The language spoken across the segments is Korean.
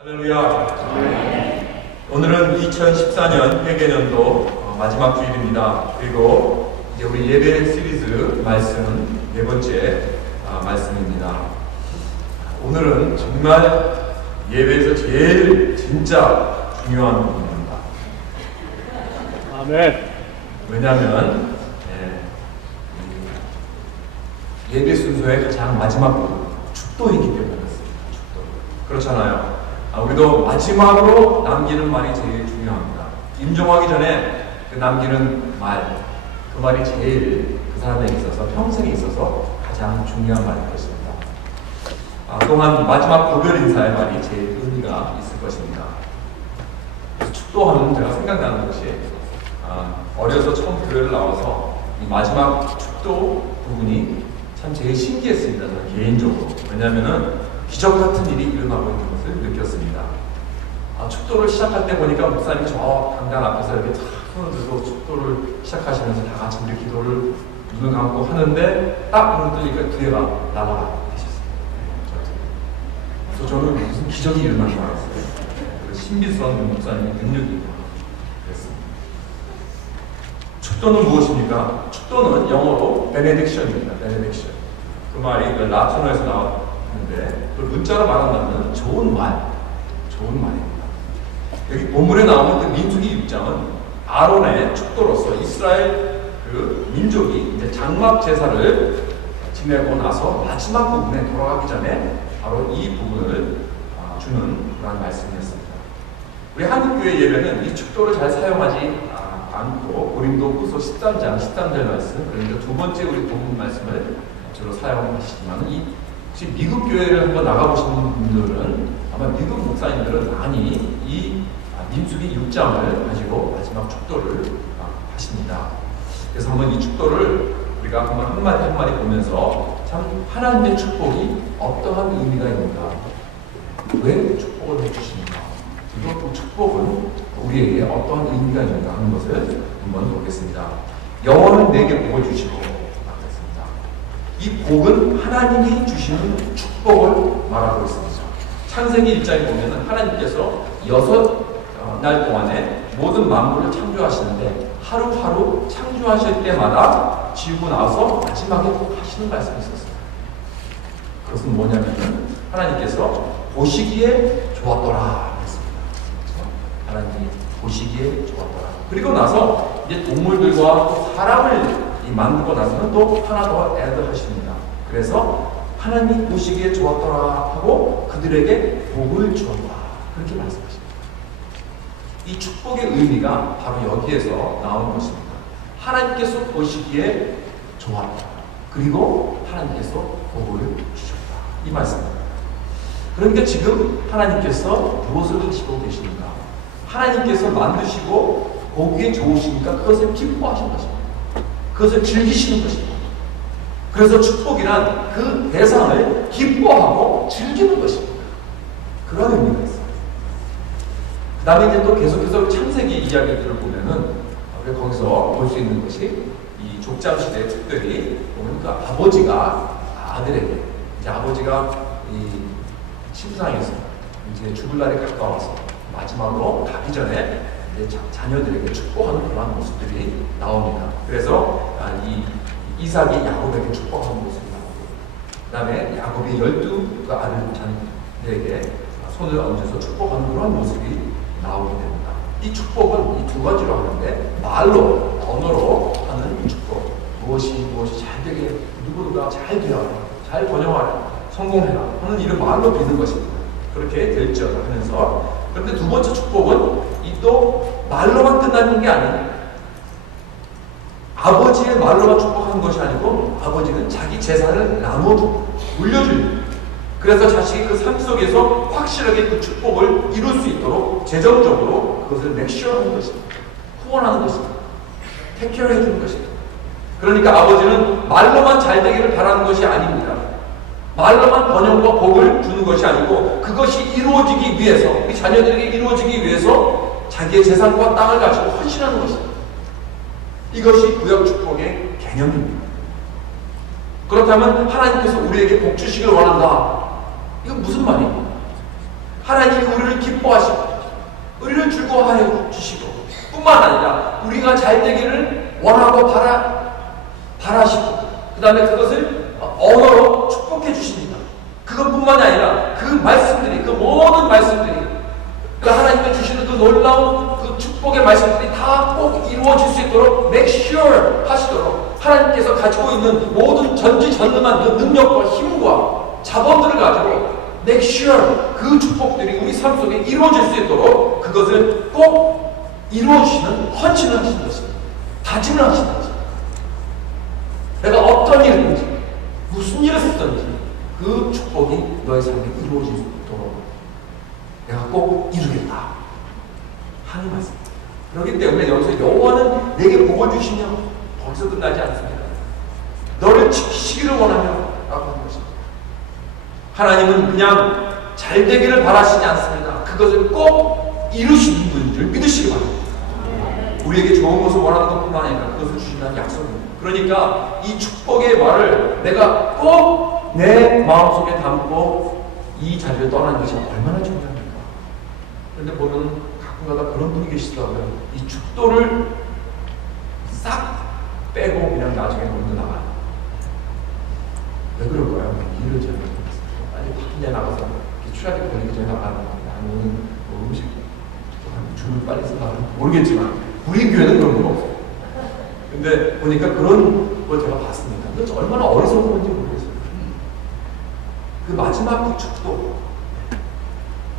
할렐루야. 오늘은 2014년 회계년도 마지막 주일입니다. 그리고 이제 우리 예배 시리즈 말씀은 네 번째 말씀입니다. 오늘은 정말 예배에서 제일 진짜 중요한 부분입니다. 아멘. 왜냐하면 예배 순서의 가장 마지막 부분, 축도이기 때문에 그렇습니다. 축도. 그렇잖아요. 우리도 마지막으로 남기는 말이 제일 중요합니다. 임종하기 전에 그 남기는 말, 그 말이 제일 그 사람에게 있어서 평생에 있어서 가장 중요한 말일 것입니다. 또한 마지막 고별 인사의 말이 제일 의미가 있을 것입니다. 축도하면 제가 생각나는 것이 어려서 처음 교회를 나와서 이 마지막 축도 부분이 참 제일 신기했습니다. 저는 개인적으로. 왜냐하면은 기적 같은 일이 일어나고 있는 것을 느꼈습니다. 축도를 시작할 때 보니까 목사님이 저 강단 앞에서 이렇게 탁 손을 들고 축도를 시작하시면서 다 같이 우리 기도를 눈을 감고 하는데 딱 눈을 뜨니까 뒤에가 나가 계셨어요. 그래서 저는 무슨 기적이 일어난 줄 알았어요. 신비스러운 목사님의 능력이 그랬습니다. 축도는 무엇입니까? 축도는 영어로 베네딕션입니다. 베네딕션. 그 말이 라틴어에서 나왔는데 그 문자로 말한다면 좋은 말, 좋은 말입니다. 여기 본문에 나오는 그 민수기 6장은 아론의 축도로서 이스라엘 그 민족이 이제 장막 제사를 지내고 나서 마지막 부분에 돌아가기 전에 바로 이 부분을 주는 그런 말씀이었습니다. 우리 한국교회 예배는 이 축도를 잘 사용하지 않고 고린도후서 13장 13절 말씀, 그러니까 두 번째 우리 본문 말씀을 주로 사용하시지만 혹시 미국 교회를 한번 나가보신 분들은 아마 미국 목사님들은 많이 이 민수기 6장을 가지고 마지막 축도를 하십니다. 그래서 한번 이 축도를 우리가 한번 한마디 한마디 보면서 참 하나님의 축복이 어떠한 의미가 있는가, 왜 축복을 해주십니까? 그리고 그 축복은 우리에게 어떠한 의미가 있는가 하는 것을 한번 보겠습니다. 여호와는 내게 복을 주시고 말했습니다. 이 복은 하나님이 주시는 축복을 말하고 있습니다. 창세기 1장에 보면 하나님께서 6날 동안에 모든 만물을 창조하시는데 하루하루 창조하실 때마다 지우고 나서 마지막에 꼭 하시는 말씀이 있었어요. 그것은 뭐냐면 하나님께서 보시기에 좋았더라 했습니다. 하나님이 보시기에 좋았더라. 그리고 나서 이제 동물들과 사람을 만들고 나서는 또 하나 더 애드 하십니다. 그래서 하나님이 보시기에 좋았더라 하고 그들에게 복을 주었다. 그렇게 말씀하십니다. 이 축복의 의미가 바로 여기에서 나오는 것입니다. 하나님께서 보시기에 좋았다. 그리고 하나님께서 복을 주셨다. 이 말씀입니다. 그러니까 지금 하나님께서 무엇을 하시고 계십니까? 하나님께서 만드시고 보기에 좋으시니까 그것을 기뻐하시는 것입니다. 그것을 즐기시는 것입니다. 그래서 축복이란 그 대상을 기뻐하고 즐기는 것입니다. 그런 의미가 있어요. 그 다음에 이제 또 계속해서 창세기 이야기들을 보면은 우리가 거기서 볼 수 있는 것이 이 족장시대에 특별히 보면 그 아버지가 아들에게 이제 아버지가 이 침상에서 이제 죽을 날이 가까워서 마지막으로 가기 전에 이제 자녀들에게 축복하는 그런 모습들이 나옵니다. 그래서 이 이삭이 야곱에게 축복하는 모습이 나오고, 그 다음에 야곱이 12 아들 자녀들에게 손을 얹어서 축복하는 그런 모습이 나오게 됩니다. 이 축복은 이 두 가지로 하는데 말로, 언어로 하는 축복, 무엇이 잘 되게, 누구가 잘 되어라, 잘 번영하라, 성공해라 하는 이런 말로 믿는 것입니다. 그렇게 될지어다 하면서, 그런데 두 번째 축복은 이 또 말로만 끝나는 게 아니에요. 아버지의 말로만 축복하는 것이 아니고 아버지는 자기 재산을 나눠 물려줍니다. 그래서 자식이 그 삶 속에서 확실하게 그 축복을 이룰 수 있도록 재정적으로 그것을 맥시어하는 것입니다. 후원하는 것입니다. 테케어 해주는 것입니다. 그러니까 아버지는 말로만 잘 되기를 바라는 것이 아닙니다. 말로만 번영과 복을 주는 것이 아니고 그것이 이루어지기 위해서, 우리 자녀들에게 이루어지기 위해서 자기의 재산과 땅을 가지고 헌신하는 것입니다. 이것이 구약 축복의 개념입니다. 그렇다면 하나님께서 우리에게 복 주시길 원한다. 이건 무슨 말입니까? 하나님이 우리를 기뻐하시고 우리를 즐거워하여 주시고 뿐만 아니라 우리가 잘 되기를 원하고 바라시고 그 다음에 그것을 언어로 축복해 주십니다. 그것뿐만이 아니라 그 말씀들이, 그 모든 말씀들이, 그 하나님께 주시는 그 놀라운 그 축복의 말씀들이 다 꼭 이루어질 수 있도록 make sure 하시도록 하나님께서 가지고 있는 모든 전지전능한 그 능력과 힘과 자본들을 가지고 make sure 그 축복들이 우리 삶 속에 이루어질 수 있도록 그것을 꼭 이루어주시는 헌신을 하시는 것입니다. 다짐을 하시는 것입니다. 내가 어떤 일이든지 무슨 일을 했든지 그 축복이 너의 삶에 이루어질 수 있도록 내가 꼭 이루겠다 하는 말씀입니다. 그렇기 때문에 여기서 여호와는 내게 복을 주시며 거기서 끝나지 않습니다. 너를 지키시기를 원하며 라고 하는 것입니다. 하나님은 그냥 잘 되기를 바라시지 않습니다. 그것을 꼭 이루시는 분인 줄 믿으시기 바랍니다. 우리에게 좋은 것을 원하는 것뿐만 아니라 그것을 주신다는 약속입니다. 그러니까 이 축복의 말을 내가 꼭 내 마음속에 담고 이 자리를 떠나는 것이 얼마나 중요합니까? 그런데 보면 가끔가다 그런 분이 계시더라고요. 이 축도를 싹 빼고 그냥 나중에 놀러 나가요. 왜 그럴까요? 일을 잘 못했어요. 빨리 밖에 나가서 출하게 걸리기 전에 나가는 겁니다. 아니면 뭐 음식 줄을 빨리 쓰나 모르겠지만 우리 교회는 그런 거 없어요. 근데 보니까 그런 걸 제가 봤습니다. 근데 얼마나 어리석은 건지 모르겠어요. 그 마지막 그 축도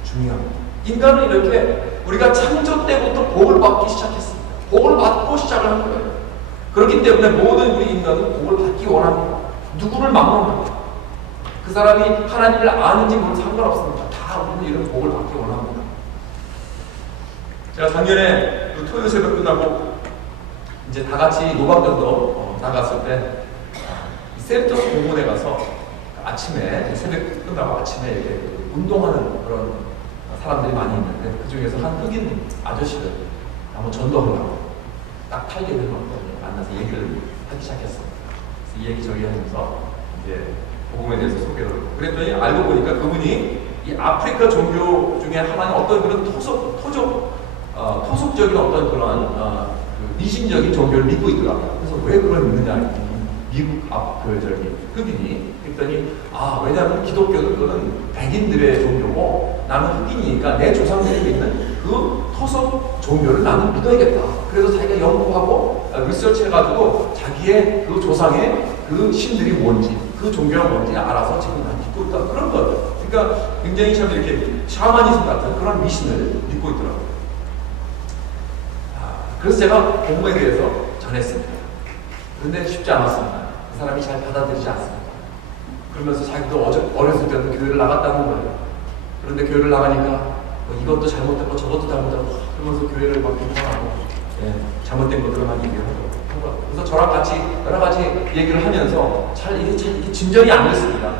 중요합니다. 인간은 이렇게 우리가 창조 때부터 복을 받기 시작했습니다. 복을 받고 시작을 한 거예요. 그렇기 때문에 모든 우리 인간은 복을 받기 원합니다. 누구를 막론합니다. 그 사람이 하나님을 아는지 모르는지 상관없습니다. 다 우리는 이런 복을 받기 원합니다. 제가 작년에 그 토요일 새벽 끝나고 이제 다 같이 노방전도 나갔을 때 세르토스 공원에 가서 아침에 새벽 끝나고 아침에 이렇게 운동하는 그런 사람들이 많이 있는데 그 중에서 한 흑인 아저씨를 한번 전도하려고 딱 8개월 만나서 얘기를 하기 시작했습니다. 그래서 이 얘기저기 하면서 이제 복음에 대해서 소개를 하고 그랬더니 알고 보니까 그분이 이 아프리카 종교 중에 하나는 어떤 그런 토속적인 어떤 그런 미신적인 종교를 믿고 있더라고요. 그래서 왜 그걸 믿느냐 미국 흑인이 그랬더니 왜냐하면 기독교는 그거는 백인들의 종교고 나는 흑인이니까 내 조상들이 믿는 그 토속 종교를 나는 믿어야겠다. 그래서 자기가 연구하고 리서치 해가지고 자기의 그 조상의 그 신들이 뭔지 그 종교가 뭔지 알아서 지금 난 믿고 있다. 그런 거예요. 그러니까 굉장히 참 이렇게 샤머니즘 같은 그런 미신을 믿고 있더라고요. 그래서 제가 복음에 대해서 전했습니다. 그런데 쉽지 않았습니다. 그 사람이 잘 받아들이지 않습니다. 그러면서 자기도 어렸을 때도 교회를 나갔다는 거예요. 그런데 교회를 나가니까 이것도 잘못됐고 저것도 잘못됐고 그러면서 교회를 막 비판하고 잘못된 것들을 막 얘기하고 그래서 저랑 같이 여러 가지 얘기를 하면서 이게 진전이 안 됐습니다.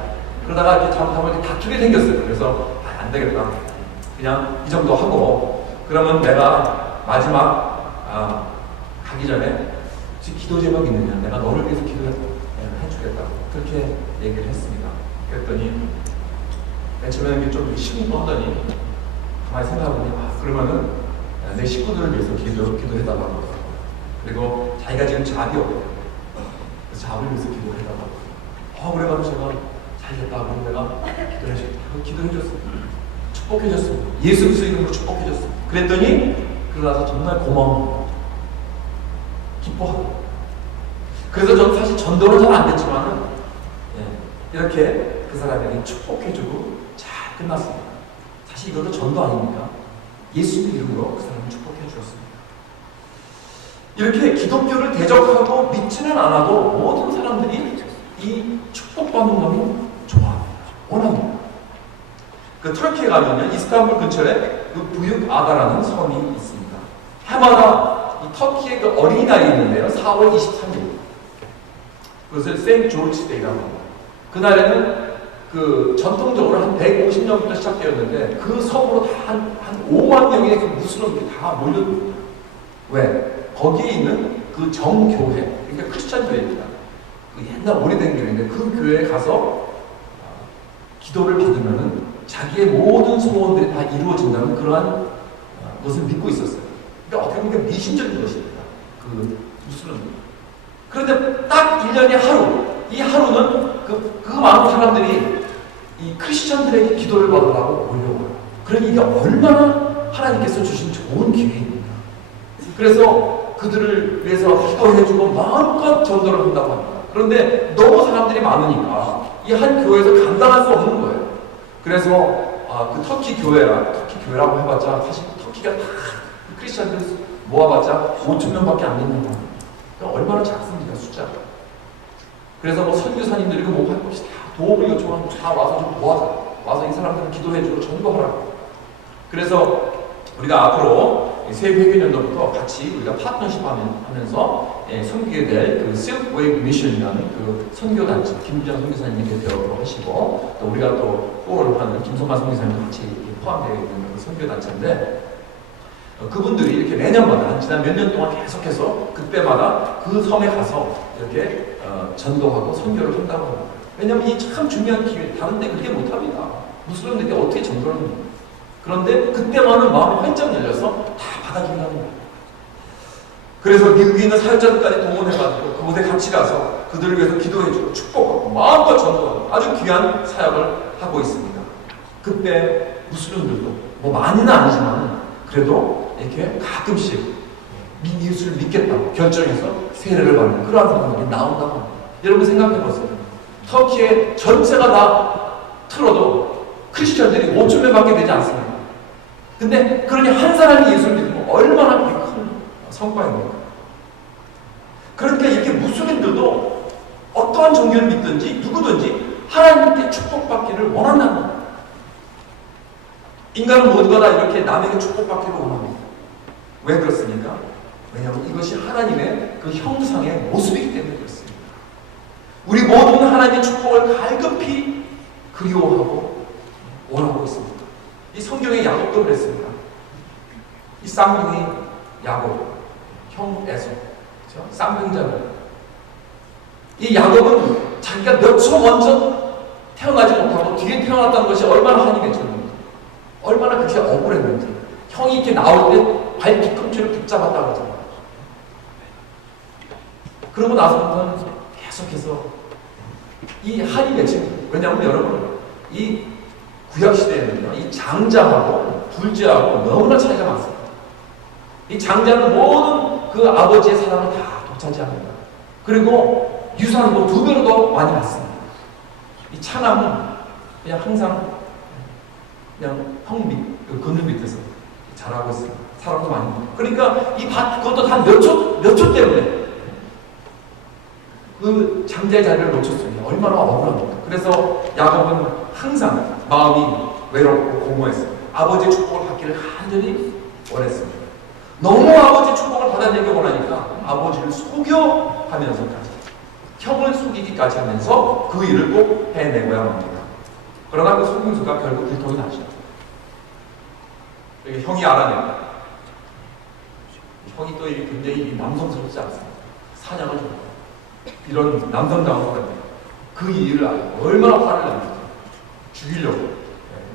그러다가 이렇게 잘못하면 이렇게 다투게 생겼어요. 그래서 안 되겠다. 그냥 이 정도 하고 그러면 내가 마지막 가기 전에 기도 제목 있느냐? 내가 너를 위해서 기도해주겠다. 그렇게 얘기를 했습니다. 그랬더니 맨 처음에는 좀 식은도 하더니 가만히 생각해보니 그러면은 내 식구들을 위해서 기도해달라고 그리고 자기가 지금 잡이 없대요. 그래서 잡을 위해서 기도해달라고 그래가지고 제가 잘 됐다. 그래서 내가 기도해줬습니다. 축복해줬습니다. 예수 그리스도 이름으로 축복해줬습니다. 그랬더니 그러고 나서 정말 고마운 기뻐하고 그래서 저는 사실 전도는 잘 안 됐지만은 이렇게 그 사람에게 축복해주고 잘 끝났습니다. 사실 이것도 전도 아닙니까? 예수님 이름으로 그 사람을 축복해 주었습니다. 이렇게 기독교를 대적하고 믿지는 않아도 모든 사람들이 이 축복받는 것을 좋아합니다. 원합니다. 그 터키에 가면요 이스탄불 근처에 그 부육 아다라는 섬이 있습니다. 해마다 이 터키의 그 어린이날이 있는데요. 4월 23일. 그것을 세인트 조르지 데이라고 합니다. 그날에는 그 전통적으로 한 150년부터 시작되었는데 그 섬으로 다 한 5만 명의 그 무슬림들이 다 몰려듭니다. 왜? 거기에 있는 그 정교회, 그러니까 크리스찬 교회입니다. 그 옛날 오래된 교회인데 그 교회에 가서 기도를 받으면은 자기의 모든 소원들이 다 이루어진다는 그러한 것을 믿고 있었어요. 그러니까 어떻게 보면 미신적인 것입니다. 그 무슬림. 그런데 딱 1년에 하루, 이 하루는 그 많은 사람들이 이 크리스천들에게 기도를 받으라고 올려와요. 그러니 이게 얼마나 하나님께서 주신 좋은 기회입니다. 그래서 그들을 위해서 기도해주고 마음껏 전도를 한다고 합니다. 그런데 너무 사람들이 많으니까 이 한 교회에서 감당할 수 없는 거예요. 그래서 그 터키 교회라고 해봤자 사실 터키가 다 크리스천들 모아봤자 5천 명밖에 안 됩니다. 그러니까 얼마나 작습니까, 숫자가. 그래서 뭐 선교사님들이 뭐 할 것이 다 도움을 요청하고 다 와서 좀 도와줘. 와서 이 사람들을 기도해주고 전도하라고. 그래서 우리가 앞으로 세계회계년도부터 같이 우리가 파트너십 하면서 섬기게 될 그 실크웨이브 미션이라는 그 선교단체, 김주장 선교사님이 대표로 하시고, 또 우리가 또 호를 하는 김성만 선교사님도 같이 포함되어 있는 그 선교단체인데, 그분들이 이렇게 매년마다 지난 몇 년 동안 계속해서 그때마다 그 섬에 가서 이렇게 전도하고 선교를 한다고 합니다. 왜냐하면 이 참 중요한 기회, 다른데 그렇게 못합니다. 무슬림들이 어떻게 전도를 합니까? 그런데 그때만은 마음이 활짝 열려서 다 받아주는 거예요. 그래서 미국에 있는 사역자들까지 동원해가지고 그곳에 같이 가서 그들을 위해서 기도해주고 축복하고 마음껏 전도하고 아주 귀한 사역을 하고 있습니다. 그때 무슬림들도 뭐 많이는 아니지만 그래도 이렇게 가끔씩 예수를 믿겠다고 결정해서 세례를 받는 그러한 사람들이 나온다고 합니다. 여러분 생각해보세요. 터키의 전체가 다 틀어도 크리스천들이 5천 명밖에 되지 않습니다. 근데 그러니 한 사람이 예수를 믿으면 얼마나 큰 성과입니까? 그러니까 이렇게 무슬림들도 어떠한 종교를 믿든지 누구든지 하나님께 축복받기를 원한다는 거예요. 인간은 모두가 다 이렇게 남에게 축복받기를 원합니다. 왜 그렇습니까? 왜냐하면 이것이 하나님의 그 형상의 모습이기 때문에 그렇습니다. 우리 모두는 하나님의 축복을 갈급히 그리워하고 원하고 있습니다. 이 성경의 야곱도 그랬습니다. 이 쌍둥이 야곱, 형 에서, 그렇죠? 쌍둥이잖아요. 이 야곱은 자기가 몇 초 먼저 태어나지 못하고 뒤에 태어났다는 것이 얼마나 한이 맺혔는지, 얼마나 그렇게 억울했는지, 형이 이렇게 나올 때 발 뒤꿈치를 붙잡았다고 하잖아요. 그러고 나서부터는 계속해서 이 한이 맺힌 거예요. 왜냐하면 여러분, 이 구약시대에는요, 이 장자하고 둘째하고 너무나 차이가 많습니다. 이 장자는 모든 그 아버지의 사랑을 다 독차지합니다. 그리고 유산도 2배로 더 많이 받습니다. 이 차남은 그냥 항상 그냥 형 밑, 그늘 밑에서 자라고 있습니다. 사람도 많이 먹고. 그러니까 이 밭, 그것도 단 몇 초 때문에 그 장자의 자리를 놓쳤습니다. 얼마나 억울합니까? 그래서 야곱은 항상 마음이 외롭고 공허했습니다. 아버지의 축복을 받기를 간절히 원했습니다. 너무 아버지의 축복을 받아내기 원하니까 아버지를 속여하면서까지, 형을 속이기까지 하면서 그 일을 꼭 해내고야 합니다. 그러나 그 속임수가 결국 들통이 나죠. 형이 알아냅니다. 형이 또 이게 굉장히 남성스럽지 않습니다. 사냥을 좋아해요. 이런 남성다운 사람들, 그 일을 알고 얼마나 화를 납니까? 죽이려고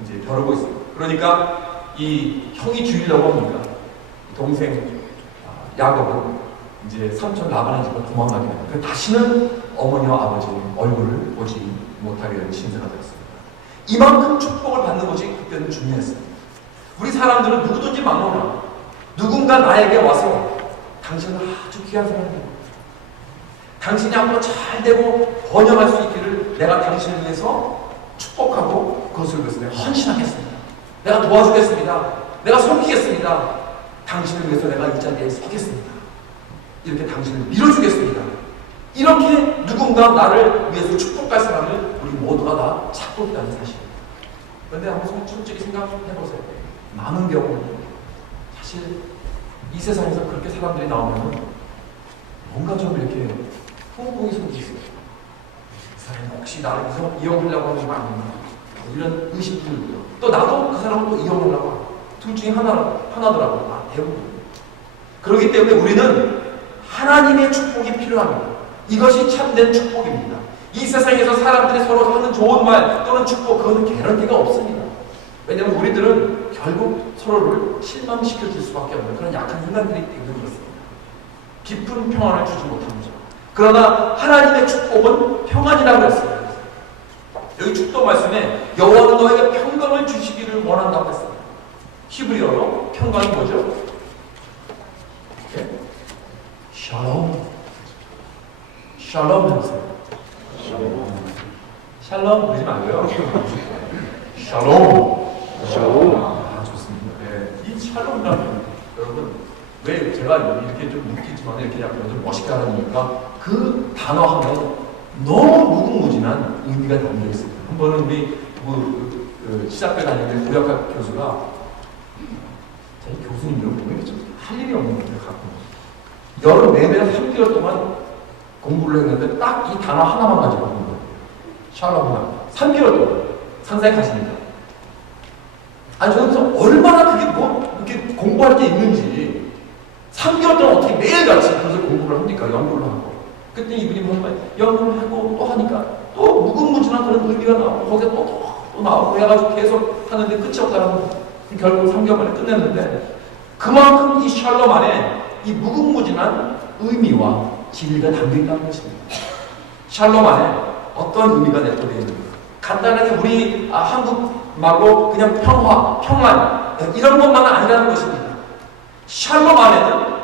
이제 벼르고 있습니다. 그러니까 이 형이 죽이려고 합니까? 동생 야곱은 이제 삼촌 라반의 집으로 도망가게 됩니다. 다시는 어머니와 아버지의 얼굴을 보지 못하게 되는 신세가 되었습니다. 이만큼 축복을 받는 것이 그때는 중요했습니다. 우리 사람들은 누구든지 막론하 누군가 나에게 와서 당신은 아주 귀한 사람이에요. 당신이 앞으로 잘 되고 번영할 수 있기를 내가 당신을 위해서 축복하고 그것을 위해서 내가 헌신하겠습니다. 내가 도와주겠습니다. 내가 섬기겠습니다. 당신을 위해서 내가 이 자리에 서겠습니다. 이렇게 당신을 밀어주겠습니다. 이렇게 누군가 나를 위해서 축복할 사람을 우리 모두가 다 찾고 있다는 사실입니다. 그런데 한번 솔직히 생각해보세요. 많은 경우 사실 이 세상에서 그렇게 사람들이 나오면 뭔가 좀 이렇게 풍부히 속이 있어요. 그 사람이 혹시 나를 이용하려고 하는 거 아닌가, 이런 의심이 들고요. 또 나도 그 사람을 또 이용하려고 하고, 둘 중에 하나더라고요. 대부분. 그렇기 때문에 우리는 하나님의 축복이 필요합니다. 이것이 참된 축복입니다. 이 세상에서 사람들이 서로 하는 좋은 말 또는 축복, 그거는 개런티가 없습니다. 왜냐하면 우리들은 결국 서로를 실망시켜줄 수밖에 없는 그런 약한 인간들이 있는 것입니다. 깊은 평안을 주지 못합니다. 그러나 하나님의 축복은 평안이라고 했습니다. 여기 축도 말씀에 여호와는 너에게 평강을 주시기를 원한다고 했습니다. 히브리어로 평강이 뭐죠? 샬롬. 샬롬 하세요. 샬롬 그러지 말고요. 샬롬. 좋습니다. 네. 이 샬롬이라는 여러분 왜 제가 이렇게 좀 웃기지만 이렇게 약간 좀 멋있게 하니까 그 단어 하면 너무 무궁무진한 의미가 담겨 있습니다. 한 번은 우리 시작회 다닐 때 구약학 교수가 저희 교수님들은 보면 할 일이 없는 거예요. 가끔 여름 내내 3개월 동안 공부를 했는데 딱 이 단어 하나만 가지고 공부를 해요. 샬롬만 3개월 동안 상상이 가십니다. 아니 저는 얼마나 그게 뭐 이렇게 공부할 게 있는지 3개월 동안 어떻게 매일같이 그것을 공부를 합니까? 연구를 하고 그때 이분이 뭔가 연구를 하고 또 하니까 또 무궁무진한 그런 의미가 나오고 거기에 또 나오고 해가지고 계속 하는데 끝이 없다는 결국 3개월 만에 끝냈는데 그만큼 이 샬롬 안에 이 무궁무진한 의미와 진리가 담겨있다는 것입니다. 샬롬 안에 어떤 의미가 내포되어 있는가? 간단하게 우리 한국말로 그냥 평화, 평안 이런 것만은 아니라는 것입니다. 샬롬 안에는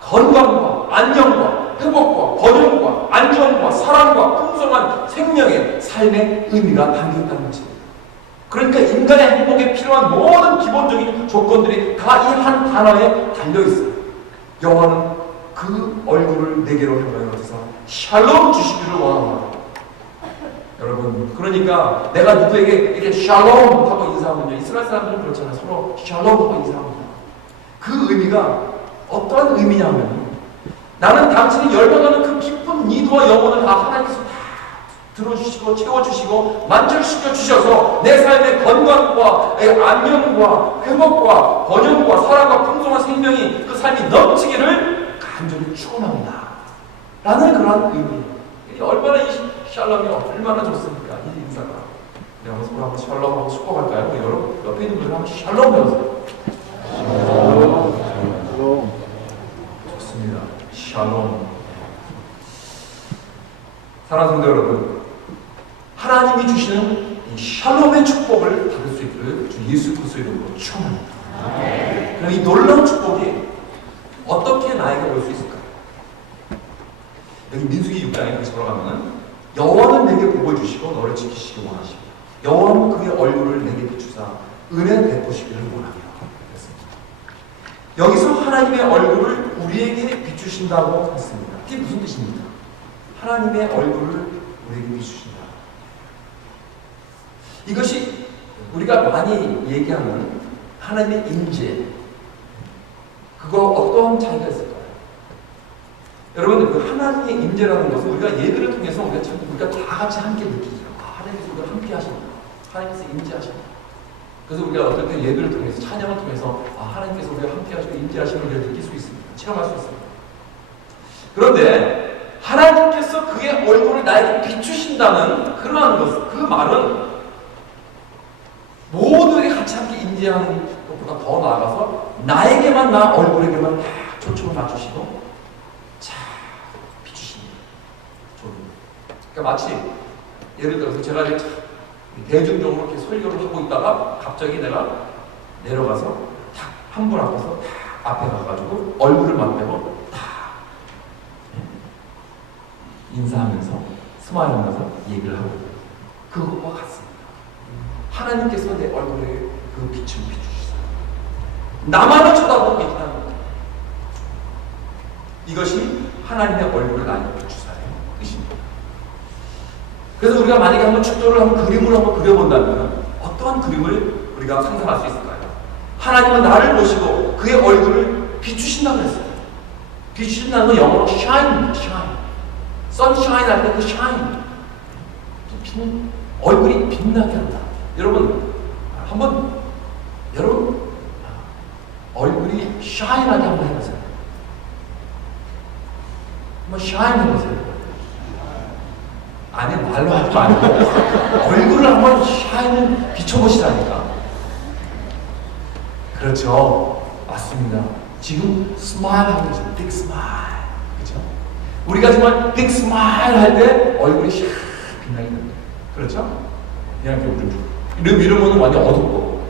건강과 안녕과 회복과 번영과 안정과 사랑과 풍성한 생명의 삶의 의미가 담겨있다는 것입니다. 그러니까 인간의 행복에 필요한 모든 기본적인 조건들이 다 이 한 단어에 달려있어요. 여호와는 그 얼굴을 내게로 향하여서 샬롬 주시기를 원합니다. 여러분, 그러니까 내가 누구에게 이렇게 샬롬 하고 인사하면요, 이스라엘 사람들은 그렇잖아요. 서로 샬롬 하고 인사합니다. 그 의미가 어떠한 의미냐면 나는 당신이 열망하는 그 깊은 니도와 영혼을 다 하나님께서 다 들어주시고 채워주시고 만족시켜 주셔서 내 삶의 건강과 안녕과 회복과 번영과 사랑과 풍성한 생명이 그 삶이 넘치기를 간절히 축원합니다. 라는 그런 의미. 얼마나 이 샬롬이 얼마나 좋습니까? 이 인사가. 내가 한번 샬롬하고 축복할까요? 여러분 옆에 있는 분들 한번 샬롬 해보세요. 샬롬. 좋습니다. 샬롬. 사랑하는 성도 여러분, 하나님이 주시는 이 샬롬의 축복을 받을 수 있기를 주 예수 그리스도의 이름으로 축원합니다. 그럼 이 놀라운 축복이 어떻게 나에게 올 수 있을까요? 여기 민수기 6장에 다시 돌아가면은 여호와는 내게 복을 주시고 너를 지키시기 원하시고 여호와는 그의 얼굴을 내게 비추사 은혜 베푸시기를 원하며 그랬습니다. 여기서 하나님의 얼굴을 우리에게 비추신다고 했습니다. 이게 무슨 뜻입니까? 하나님의 얼굴을 우리에게 비추신다. 이것이 우리가 많이 얘기하는 하나님의 임재, 그거 어떠한 차이가 있을까요? 여러분, 그 하나님의 임재라는 것은 우리가 예배를 통해서 우리가 다 같이 함께 느끼죠. 하나님께서 우리가 함께 하신다. 하나님께서 임재하신다. 그래서 우리가 어떨 때 예배를 통해서, 찬양을 통해서 하나님께서 우리가 함께 하시고 임재하시는 걸 느낄 수 있습니다. 체험할 수 있습니다. 그런데 하나님께서 그의 얼굴을 나에게 비추신다는 그러한 것, 그 말은 모두에게 같이 함께 임재하는 것보다 더 나아가서 나에게만, 나 얼굴에게만 다 초점을 맞추시고 자 비추십니다. 그러니까 마치 예를 들어서 제가 이제 대중적으로 이렇게 설교를 하고 있다가 갑자기 내가 내려가서 탁 한 분 앞에서 탁 앞에 가가지고 얼굴을 맞대고 탁 인사하면서 스마일하면서 얘기를 하고 그것과 같습니다. 하나님께서 내 얼굴에 그 빛을 비추시다. 나만을 쳐다보고 계시다는 것. 이것이 하나님의 얼굴을 나에게 비추사의 뜻입니다. 그래서 우리가 만약에 한번 축도를 한번 그림으로 한번 그려본다면 어떠한 그림을 우리가 상상할 수 있을까요? 하나님은 나를 보시고 그의 얼굴을 비추신다고 했어요. 비추신다는 건 영어로 shine, shine. sunshine 할 때 그 shine. 얼굴이 빛나게 한다. 여러분, 여러분, 얼굴이 샤인하게 한번 해보세요. 한번 샤인 해보세요. 아니, 말로 하지 말고, 얼굴을 한번 샤인을 비춰보시라니까. 그렇죠. 맞습니다. 지금 스마일 하고 있어요. 빅 스마일. 그렇죠? 우리가 정말 빅 스마일 할 때 얼굴이 샥 빛나게 됩니다. 그렇죠? 그냥 이러면 완전 어둡고,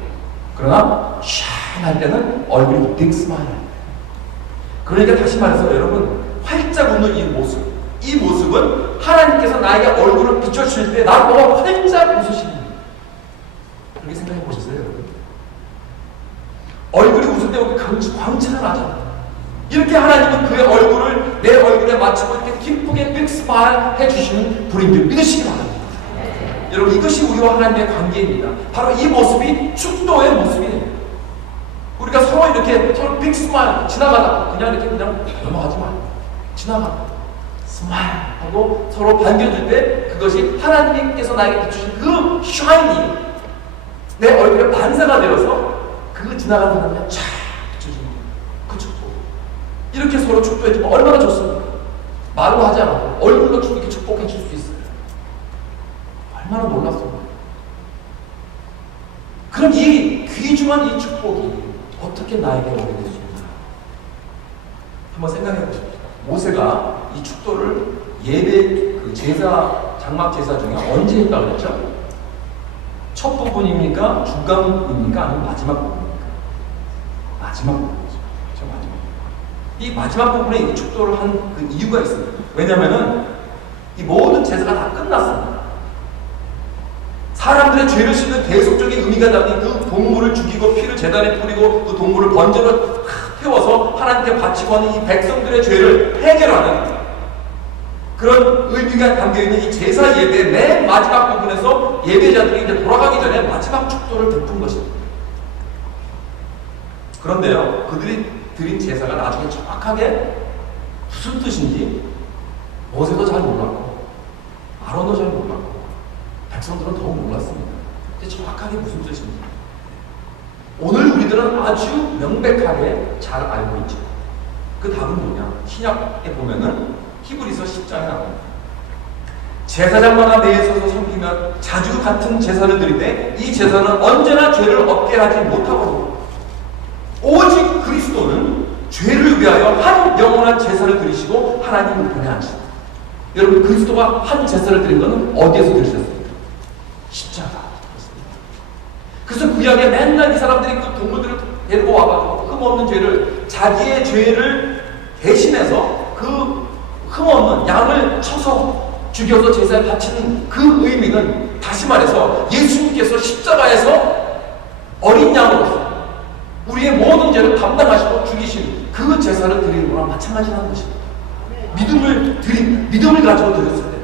그러나 샥 할 때는 얼굴이 빅 스마일. 그러니까 다시 말해서 여러분, 활짝 웃는 이 모습은 하나님께서 나에게 얼굴을 비춰주실 때 나를 보고 활짝 웃으시는 거예요. 그렇게 생각해 보셨어요, 여러분? 얼굴이 웃을 때 광채가 나잖아요. 이렇게 하나님은 그의 얼굴을 내 얼굴에 맞추고 이렇게 기쁘게 빅 스마일 해주시는 분인 줄 믿으시기 바랍니다. 여러분, 이것이 우리와 하나님의 관계입니다. 바로 이 모습이 축도의 모습이에요. 우리가 서로 이렇게 서로 빅 스마일 지나가다가 그냥 이렇게 그냥 넘어가지 말고 지나가다 스마일 하고 서로 반겨줄 때 그것이 하나님께서 나에게 비추신 그 샤이니 내 얼굴에 반사가 되어서 그 지나가는 사람이 쫙 비춰주는 그 축복. 이렇게 서로 축복해주면 얼마나 좋습니까? 말로 하지 않아도 얼굴로 이렇게 축복해 줄 수 있어요. 얼마나 놀랍습니까? 그럼 이 귀중한 이 축복이 어떻게 나에게 오게 됐습니까? 한번 생각해 보십시오. 모세가 이 축도를 예배 제사 장막 제사 중에 언제 했다고 그랬죠? 첫 부분입니까? 중간입니까? 아니면 마지막 부분입니까? 마지막 부분이죠. 그렇죠? 마지막. 이 마지막 부분에 이 축도를 한 그 이유가 있습니다. 왜냐면은 이 모든 제사가 다 끝났습니다. 사람들의 죄를 씻는 대속적인 의미가 담긴 그 동물을 죽이고 피를 제단에 뿌리고 그 동물을 번제로 태워서 하나님께 바치고 하는 이 백성들의 죄를 해결하는 그런 의미가 담겨있는 이 제사 예배의 맨 마지막 부분에서 예배자들이 이제 돌아가기 전에 마지막 축도를 베푼 것입니다. 그런데요, 그들이 드린 제사가 나중에 정확하게 무슨 뜻인지 모세도 잘 몰랐고 아론도 잘 몰랐고 백성들은 더욱 몰랐습니다. 근데 정확하게 무슨 뜻인지 오늘 우리들은 아주 명백하게 잘 알고 있죠. 그 답은 뭐냐? 신약에 보면은 히브리서 10장에 나옵니다. 제사장마다 내에 서서 섬기며 자주 같은 제사를 드리되 이 제사는 언제나 죄를 얻게 하지 못하거든요. 오직 그리스도는 죄를 위하여 한 영원한 제사를 드리시고 하나님 우편에 앉으십니다. 여러분, 그리스도가 한 제사를 드린 것은 어디에서 드리셨습니까? 십자가. 그래서 구약에 맨날 이 사람들이 그 동물들을 데리고 와가지고 흠없는 죄를 자기의 죄를 대신해서 그 흠없는 양을 쳐서 죽여서 제사에 바치는 그 의미는 다시 말해서 예수님께서 십자가에서 어린 양으로서 우리의 모든 죄를 담당하시고 죽이신 그 제사를 드리는 거랑 마찬가지라는 것입니다. 믿음을 가지고 드렸을 때.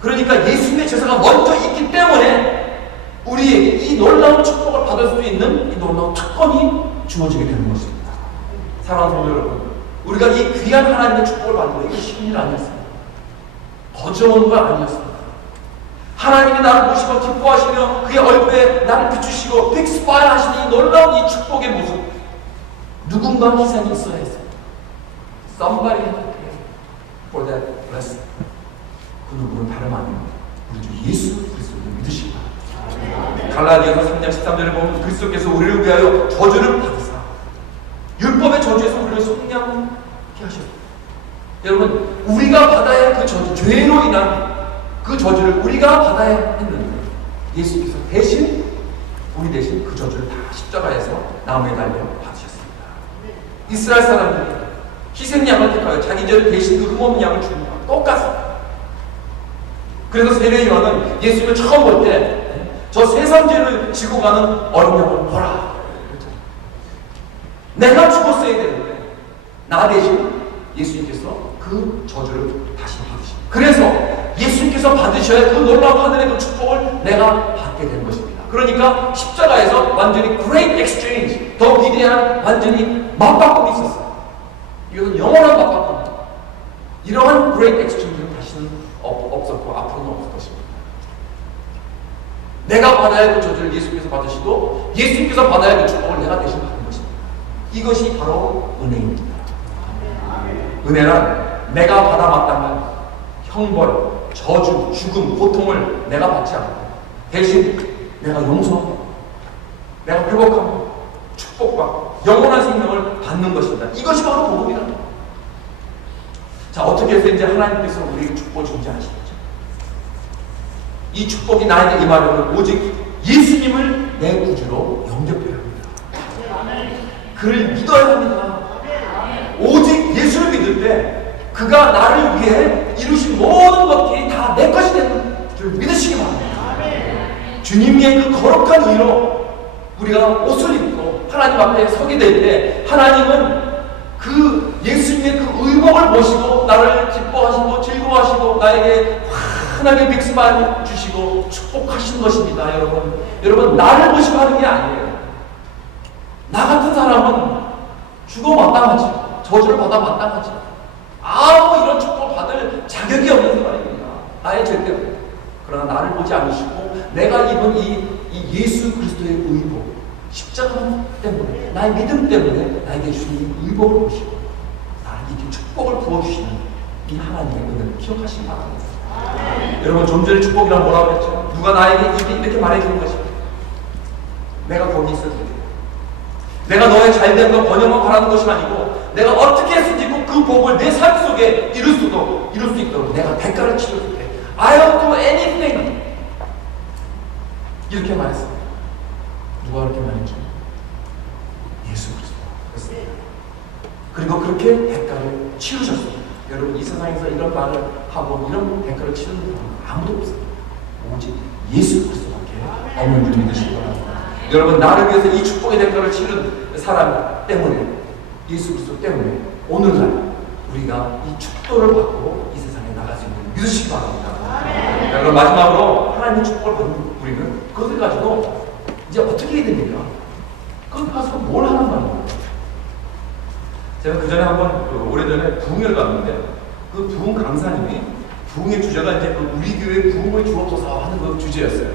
그러니까 예수님의 제사가 먼저 있기 때문에 우리에게 이 놀라운 축복을 받을 수 있는 이 놀라운 특권이 주어지게 되는 것입니다. 사랑하는 성도 여러분, 우리가 이 귀한 하나님의 축복을 받는 게 쉬운 일 아니었습니다. 거저온 거 아니었습니다. 하나님이 나를 보시고 기뻐하시며 그의 얼굴에 나를 비추시고 빅스파일 하시는 이 놀라운 이 축복의 모습, 누군가 희생이 있어야 했습니다. Somebody had to pay for that blessing. 그 누구는 다름 아닙니다. 우리 주 예수 그리스도를 믿으시기 바랍니다. 갈라디아서 3장 13절에 보면 그리스도께서 우리를 위하여 저주를 받으사 율법의 저주에서 우리를 속량케 하셨습니다. 여러분, 우리가 받아야 할 그 저주, 죄로 인한 그 저주를 우리가 받아야 했는데 예수께서 대신 우리 대신 그 저주를 다 십자가에서 나무에 달려 받으셨습니다. 이스라엘 사람들이 희생양을 택하여 자기 죄를 대신 그 흠없는 양을 주는 거와 똑같습니다. 그래서 세례 요한은 예수님을 처음 볼 때 저 세상 죄를 지고 가는 어린 양을 보라. 내가 죽었어야 되는데 나 대신 예수님께서 그 저주를 다시 받으십니다. 그래서 예수님께서 받으셔야 그 놀라운 하늘의 그 축복을 내가 받게 된 것입니다. 그러니까 십자가에서 완전히 great exchange, 더 위대한 완전히 맞바꿈이 있었어요. 이것은 영원한 맞바꿈입니다. 이러한 great exchange는 다시는 없었고 앞으로는 없을 것입니다. 내가 받아야 할 그 저주를 예수님께서 받으시고 예수님께서 받아야 할 그 축복을 내가 대신 받는 것입니다. 이것이 바로 은혜입니다. 은혜란 내가 받아 마땅한 형벌, 저주, 죽음, 고통을 내가 받지 않고 대신 내가 용서하고 내가 회복하고 축복받고 영원한 생명을 받는 것입니다. 이것이 바로 복음이다. 자, 어떻게 해서 이제 하나님께서 우리에게 축복을 준지 아시겠죠? 이 축복이 나에게 임하려면 오직 예수님을 내 구주로 영접해야 합니다. 그를 믿어야 합니다. 오직 예수를 믿을 때 그가 나를 위해 이루신 모든 것들이 다 내 것이 되는 줄 믿으시기 바랍니다. 주님의 그 거룩한 의로 우리가 옷을 입고 하나님 앞에 서게 될 때 하나님은 그 예수님의 그 의복을 보시고 나를 기뻐하시고 즐거워하시고 나에게 환하게 백수만 주시고 축복하시는 것입니다. 여러분 나를 보시고 하는 게 아니에요. 나 같은 사람은 죽어 마땅하지, 저주를 받아 마땅하지, 아무 이런 축복을 받을 자격이 없는 사람입니다. 나의 절대로. 그러나 나를 보지 않으시고 내가 입은 이 예수 그리스도의 의복, 십자가 때문에, 나의 믿음 때문에 나에게 주신 이 의복을 보시고 나에게 축복을 부어주시는 이 하나님의 은혜를 기억하시기 바랍니다. 여러분, 좀 전에 축복이란 뭐라고 했죠? 누가 나에게 이렇게 말해주는 것입니다. 내가 거기 있어도 돼. 내가 너의 잘됨과 번영을 바라는 것이 아니고 내가 어떻게 했든지 꼭 그 복을 내 삶 속에 이룰 수 있도록 내가 대가를 치러도 돼. I'll do anything. 이렇게 말했습니다. 누가 그렇게 말했죠? 예수 그리스도. 그리고 그렇게 대가를 치르셨습니다. 여러분, 이 세상에서 이런 말을 하고 이런 대가를 치르는 사람은 아무도 없어요. 오직 예수 그리스도밖에 없는 줄 믿으시기 바랍니다. 여러분, 나를 위해서 이 축복의 대가를 치른 사람 때문에, 예수 그리스도 때문에 오늘날 우리가 이 축도를 받고 이 세상에 나갈 수 있는 믿으시기 바랍니다. 자, 그럼 마지막으로 하나님의 축복을 받는 우리는 그것을 가지고 이제 어떻게 해야 됩니까? 그것 가지고 뭘 하는 말입니까? 제가 그 전에 한번 오래전에 부흥회를 갔는데 그 부흥 강사님이 부흥의 주제가 이제 우리 교회 부흥을 주옵소서 하는 그 주제였어요.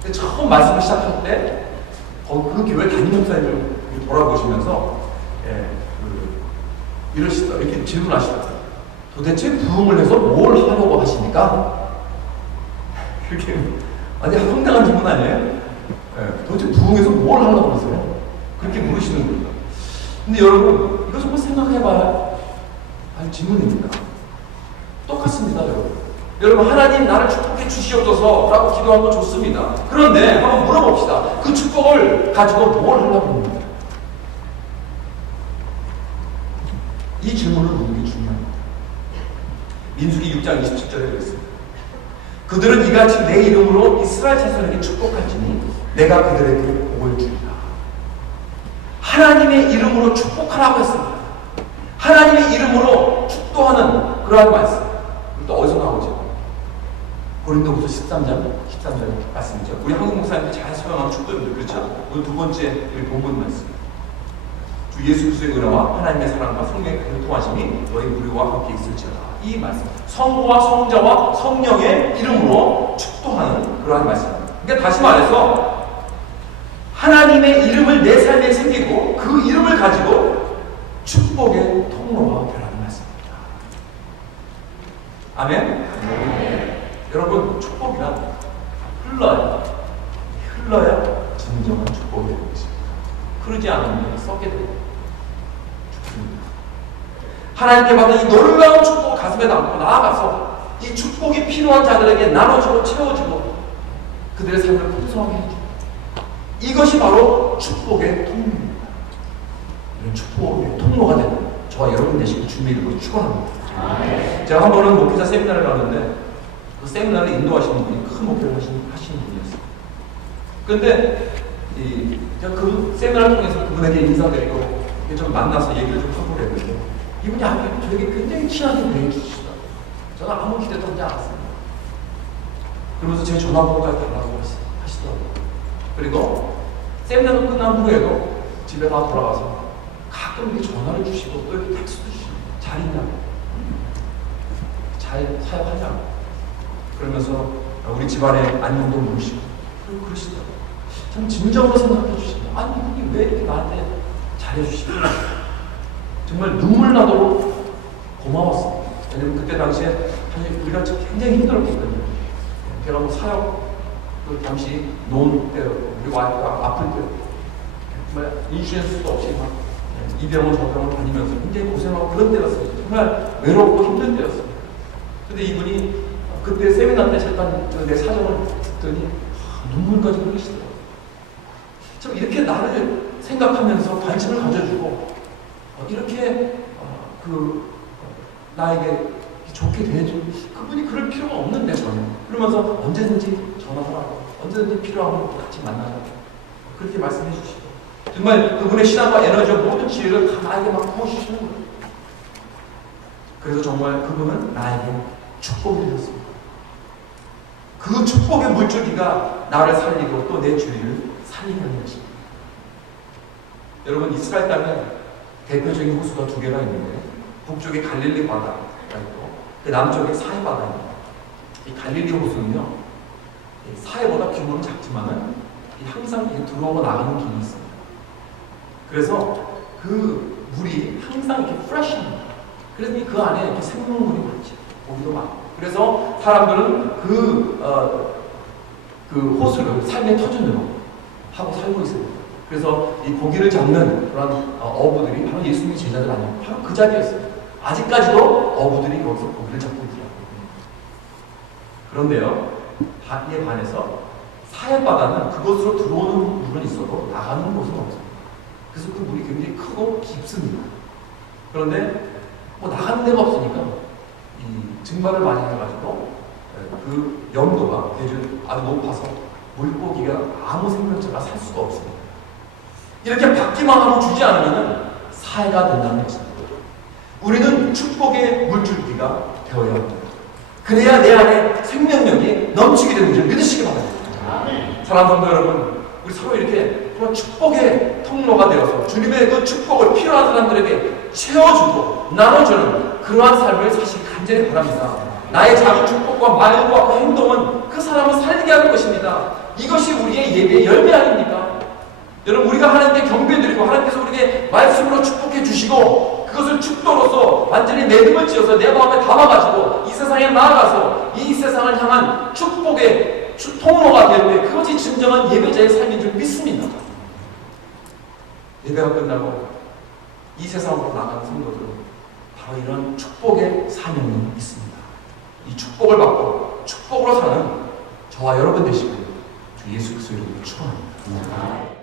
근데 처음 말씀을 시작할 때 그 교회 담임 목사님을 돌아보시면서 이러시더라고요. 이렇게 질문하시더라고요. 도대체 부흥을 해서 뭘 하려고 하십니까? 이렇게 완전 황당한 질문 아니에요? 도대체 부흥해서 뭘 하려고 그러세요? 그렇게 물으시는 거예요. 근데 여러분, 이거 정말 생각해봐야 할 질문입니다. 똑같습니다, 여러분. 여러분, 하나님 나를 축복해 주시옵소서 라고 기도하는 건 좋습니다. 그런데 한번 물어봅시다. 그 축복을 가지고 뭘 하려고 합니까? 이 질문을 묻는 게 중요합니다. 민수기 6장 27절에 되어 있습니다. 그들은 이같이 내 이름으로 이스라엘 자손에게 축복할지니 내가 그들에게 복을 주리라. 하나님의 이름으로 축복하라고 했습니다. 하나님의 이름으로 축도하는 그러한 말씀. 또 어디서 나오죠? 고린도후서 13장 말씀이죠. 우리 한국 목사님들 잘 소용하는 축도입니다. 그렇죠? 오늘 두 번째 우리 본문 말씀. 주 예수 그리스도의 은혜와 하나님의 사랑과 성령의 교통하심이 너희 우리와 함께 있을지어다. 이 말씀. 성부와 성자와 성령의 이름으로 축도하는 그러한 말씀입니다. 그러니까 다시 말해서 하나님의 이름을 내 삶에 새기고 그 이름을 가지고 축복의 통로가 되라는 말씀입니다. 아멘? 여러분, 축복이란 흘러야 진정한 축복이 되는 것입니다. 흐르지 않으면 썩게 되고 죽습니다. 하나님께 받은 이 놀라운 축복을 가슴에 담고 나아가서 이 축복이 필요한 자들에게 나눠주고 채워주고 그들의 삶을 풍성하게 해주고, 이것이 바로 축복의 통로입니다. 이런 축복의 통로가 되는 저와 여러분 되시길 주님의 축원합니다. 제가 한 번은 목회자 세미나를 갔는데 그 세미나를 인도하시는 분이 큰 목회를 하시는 분이었어요. 그런데 제가 그 세미나를 통해서 그분에게 인사드리고 좀 만나서 얘기를 좀 하고 그랬는데 이분이 저에게 굉장히 친하게 대해주시더라고요. 저는 아무 기대도 하지 않았습니다. 그러면서 제 전화번호까지 달라고 하시더라고요. 그리고 세미나가 끝난 후에도 집에 다 돌아가서 가끔 이렇게 전화를 주시고 또 이렇게 텍스트도 주시고 잘 있냐고, 잘 사역하냐고, 그러면서 우리 집안의 안녕도 물으시고 그러시더라고요. 참 진정으로 생각해 주십니다. 아니, 이분이 왜 이렇게 나한테 잘해주시고 정말 눈물 나도록 고마웠습니다. 왜냐면 그때 당시에 사실 우리가 굉장히 힘들었거든요. 제가 뭐 사역, 그 당시 노은 때였고 우리 와이프가 아플 때였고 정말 인슈런스도 없이 막 이 병원 저 병원 다니면서 굉장히 고생하고 그런 때였어요. 정말 외롭고 힘든 때였어요. 근데 이분이 그때 세미나 때 잠깐 내 사정을 듣더니 눈물까지 흘리시더라고요. 참 이렇게 나를 생각하면서 관심을 가져주고 이렇게 나에게 좋게 대해준 그분이 그럴 필요가 없는데 저는 그러면서 언제든지 전화하라고 언제든지 필요하면 같이 만나자고 그렇게 말씀해 주시고 정말 그분의 신앙과 에너지와 모든 지혜를 다 나에게 막 부어주시는 거예요. 그래서 정말 그분은 나에게 축복이 되었습니다. 그 축복의 물줄기가 나를 살리고 또 내 주위를 살리게 하는 것입니다. 여러분 이스라엘 땅에 대표적인 호수가 두 개가 있는데 북쪽에 갈릴리 바다가 있고 그 남쪽에 사해 바다입니다. 이 갈릴리 호수는요 사해보다 규모는 작지만은 항상 들어오고 나가는 길이 있습니다. 그래서 그 물이 항상 이렇게 프레시합니다. 그래서 그 안에 이렇게 생명물이 많죠. 고기도 많고. 그래서 사람들은 그 호수를 삶의 터전으로 하고 살고 있습니다. 그래서 이 고기를 잡는 그런 어부들이 바로 예수님의 제자들 아니에요. 바로 그 자리였어요. 아직까지도 어부들이 거기서 고기를 잡고 있더라고요. 그런데요, 이에 반해서 사해바다는 그곳으로 들어오는 물은 있어도 나가는 곳은 없어요. 그래서 그 물이 굉장히 크고 깊습니다. 그런데 나가는 데가 없으니까 이 증발을 많이 해가지고 그 염도가 아주 높아서 물고기가 아무 생명체가 살 수가 없습니다. 이렇게 받기만 하고 주지 않으면 사해가 된다는 것입니다. 우리는 축복의 물줄기가 되어야 합니다. 그래야 내 안에 생명력이 넘치게 되는 줄 믿으시기 바랍니다. 사랑하는 성도 여러분, 우리 서로 이렇게 축복의 통로가 되어서 주님의 그 축복을 필요한 사람들에게 채워주고 나눠주는 그러한 삶을 사실 간절히 바랍니다. 나의 작은 축복과 말과 행동은 그 사람을 살리게 하는 것입니다. 이것이 우리의 예배의 열매 아닙니까? 여러분 우리가 하나님께 경배드리고 하나님께서 우리에게 말씀으로 축복해 주시고 그것을 축도로서 완전히 내림을 지어서 내 마음에 담아가지고 이 세상에 나아가서 이 세상을 향한 축복의 통로가 될 때 그것이 진정한 예배자의 삶인 줄 믿습니다. 예배가 끝나고 이 세상으로 나가는 성도들은 바로 이런 축복의 사명이 있습니다. 이 축복을 받고 축복으로 사는 저와 여러분 되시길 주 예수 그리스도 이름으로 축원합니다.